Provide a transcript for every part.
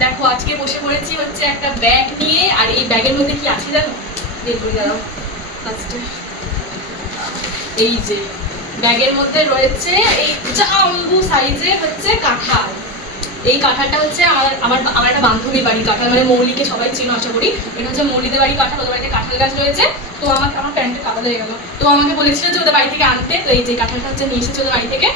দেখো আজকে বসে পড়েছি হচ্ছে একটা ব্যাগ নিয়ে, আর এই ব্যাগের মধ্যে কি আছে জানো? বের করে দাঁড়াও ফার্স্টে। এই যে ব্যাগের মধ্যে রয়েছে এই জাম্বু সাইজের হচ্ছে কাঁঠাল। এই কাঁঠালটা হচ্ছে আমার একটা বান্ধবীর বাড়ির কাঁঠাল, মানে মৌলিকে সবাই চিনো আশা করি। এটা হচ্ছে মৌলিদের বাড়ির কাঁঠাল, ওদের বাড়িতে কাঁঠাল গাছ রয়েছে। তো আমাকে আমার প্যান্টে কাদা লেগে গেল, তো আমাকে বলেছিল যে ওদের বাড়ি থেকে আনতে। তো এই যে কাঁঠালটা হচ্ছে নিয়ে এসেছে ওদের বাড়ি থেকে।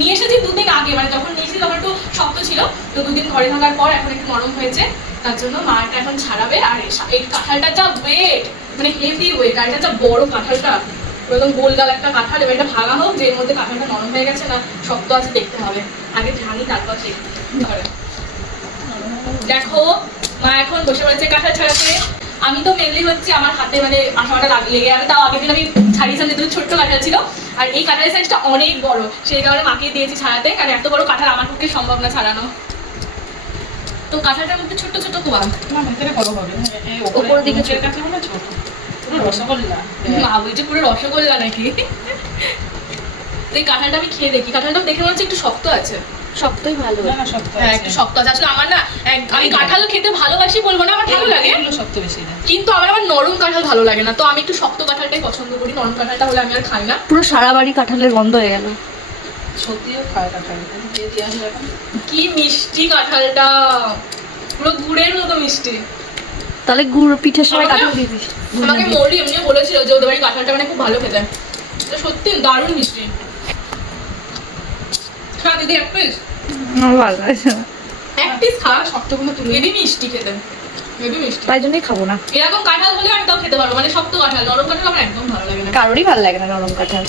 নিয়ে এসেছি 2 দিন আগে, মানে যখন নিয়েছি তখন একটু শক্ত ছিল, তো 2 দিন ঘরে থাকার পর এখন একটু নরম হয়েছে। তার জন্য মা এটা এখন ছাড়াবে। আর এই কাঁঠালটা যা ওয়েট, মানে হেভি ওয়েট, আর এটা যা বড় কাঁঠালটা, একদম গোলগাল একটা কাঁঠাল। এবার এটা ভাঙা হোক, যে এর মধ্যে কাঁঠালটা নরম হয়ে গেছে না শক্ত আছে দেখতে হবে। আগে ভাঙি তারপর দেখতে হবে। দেখো মা এখন বসে পড়েছে কাঁঠাল ছাড়াতে। আমি তো মেনলি হচ্ছে আমার হাতে মানে আঠাটা লেগে যাবে, তাও আগের দিন আমি ছাড়িয়েছিলাম, যেহেতু ছোট্ট কাঁঠাল ছিল। আর এই কাঁঠালের সাইজটা অনেক বড়, সেই কারণে মাকে দিয়েছি ছাড়াতে, কারণ এত বড় কাঁঠাল আমার পক্ষে সম্ভব না ছাড়ানো। তো কাঁঠালটার মধ্যে ছোট্ট ছোট্ট কোয়া উপরের দিকে ছোট, রসগোল্লা। মা বলছে পুরো রসগোল্লা নাকি? এই কাঁঠালটা আমি খেয়ে দেখি, কাঁঠালটা দেখে মনে হচ্ছে একটু শক্ত আছে। শক্তই ভালো। হ্যাঁ একটু শক্ত আছে। আসলে আমার না, আমি কাঁঠাল খেতে ভালোবাসি বলবো না, আমার ভালো লাগে, কিন্তু আমার নরম কাঁঠাল ভালো লাগে না। তো আমি একটু শক্ত কাঁঠালটাই পছন্দ করি, নরম কাঁঠালটা হলে আমি আর খাই না। পুরো সারা বাড়ি কাঁঠালের গন্ধ হয়ে গেল। কি মিষ্টি কাঁঠালটা, পুরো গুড়ের মতো মিষ্টি। তাহলে গুড় পিঠের সময় কাঁঠাল দিয়ে দিস। আমাকে মৌলি এমনি বলেছিল যে ওদের বাড়ি কাঁঠালটা মানে খুব ভালো খেতে, তো সত্যি দারুণ মিষ্টি। খা দিদি এক পিস, ভালো লাগছে না। এক পিস খা, শক্তগুলো তুলে। হেভি মিষ্টি খেতে, হেভি মিষ্টি। তাই জন্যই খাবো না। এরকম কাঁঠাল হলে আমি তাও খেতে পারবো, মানে শক্ত কাঁঠাল, নরম কাঁঠাল আমার একদম ভালো লাগে না। কারোরই ভালো লাগে না নরম কাঁঠাল।